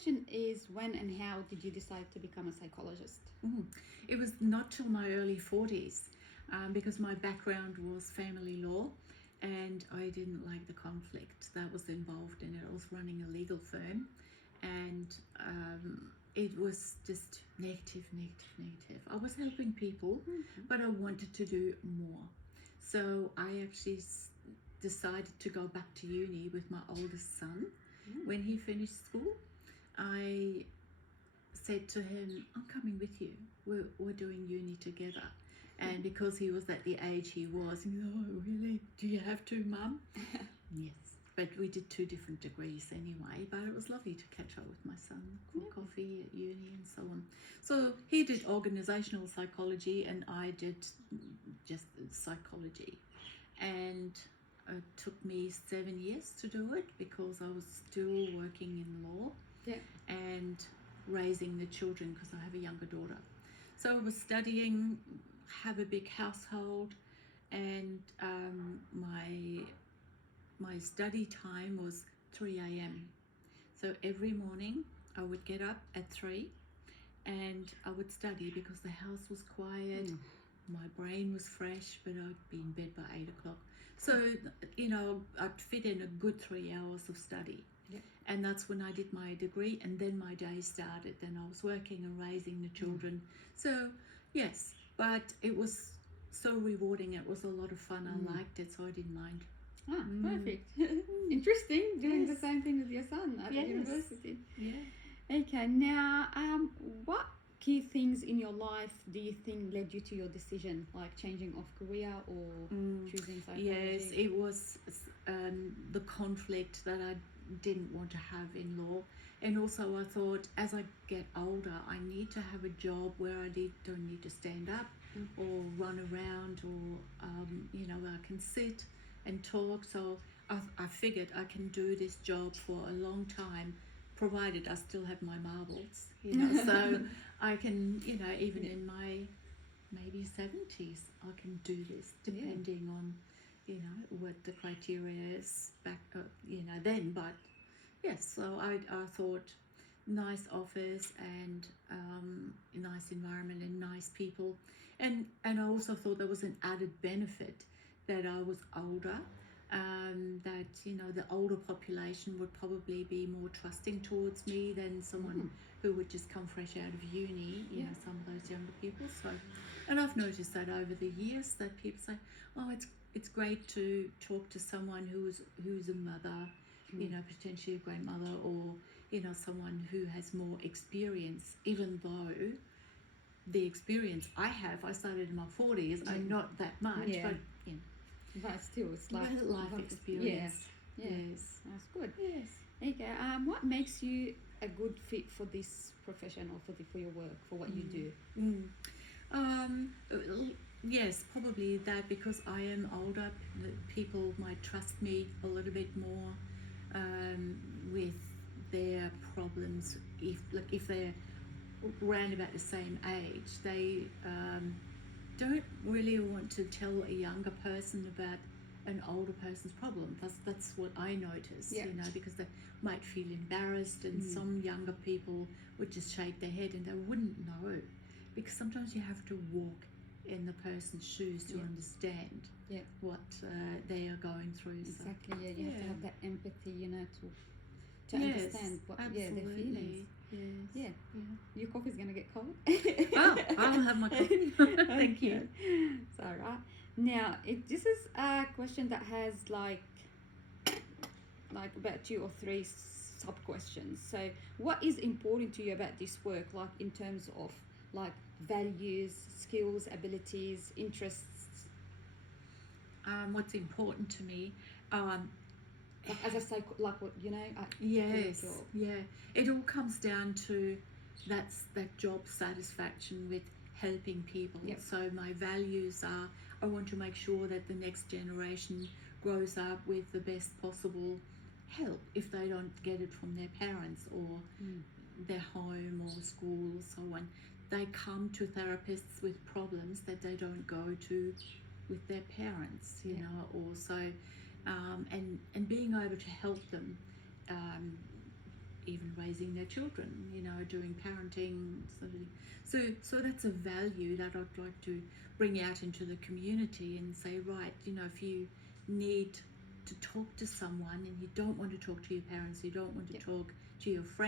question is, when and how did you decide to become a psychologist? It was not till my early 40s because my background was family law and I didn't like the conflict that was involved in it. I was running a legal firm and it was just negative. I was helping people, but I wanted to do more. So I actually decided to go back to uni with my oldest son. When he finished school, I said to him, I'm coming with you. We're doing uni together. And because he was at the age he was, he was, oh, really? Do you have to, Mum? Yes. But we did 2 different degrees anyway. But it was lovely to catch up with my son for coffee at uni and so on. So he did organisational psychology and I did just psychology. And it took me 7 years to do it because I was still working in law and raising the children because I have a younger daughter. So I was studying, have a big household, and my study time was 3 a.m. So every morning I would get up at 3 and I would study because the house was quiet, my brain was fresh, but I'd be in bed by 8 o'clock. So, I'd fit in a good 3 hours of study. And that's when I did my degree, and then my day started. Then I was working and raising the children. So, yes, but it was so rewarding. It was a lot of fun. I liked it, so I didn't mind. Perfect. Interesting, doing the same thing with your son at university. Okay, now, what key things in your life do you think led you to your decision, like changing of career or choosing psychology? Yes, it was the conflict that I didn't want to have in law, and also I thought as I get older I need to have a job where I don't need to stand up or run around or I can sit and talk. So I figured I can do this job for a long time provided I still have my marbles, so I can, even in my maybe 70s I can do this depending on what the criteria is back then. But yes, so I thought nice office and nice environment and nice people, and I also thought there was an added benefit that I was older, that the older population would probably be more trusting towards me than someone who would just come fresh out of uni, some of those younger people. So, and I've noticed that over the years that people say, oh, it's great to talk to someone who's a mother, potentially a grandmother, or someone who has more experience, even though the experience I started in my 40s, I'm not that much, but still it's life experience. Yes, that's good. Yes. Okay, what makes you a good fit for this profession or for your work, for what you do? Yes, probably that, because I am older, people might trust me a little bit more with their problems. If they're around about the same age, they don't really want to tell a younger person about an older person's problem. That's what I noticed, because they might feel embarrassed, and some younger people would just shake their head and they wouldn't know, because sometimes you have to walk in the person's shoes to understand what they are going through. Exactly, you have to have that empathy, to understand what their feelings. Yes. Your coffee's gonna get cold. Oh, I'll have my coffee. Thank you. It's all right. Now, this is a question that has like about 2 or 3 sub questions. So, what is important to you about this work, like in terms of like values, skills, abilities, interests? What's important to me? As a yes, it all comes down to that job satisfaction with helping people. So my values are, I want to make sure that the next generation grows up with the best possible help if they don't get it from their parents or their home or school or so on. They come to therapists with problems that they don't go to with their parents, also. And being able to help them even raising their children, you know, doing parenting sort of. So that's a value that I'd like to bring out into the community and say, right, you know, if you need to talk to someone and you don't want to talk to your parents, you don't want to talk to your friends,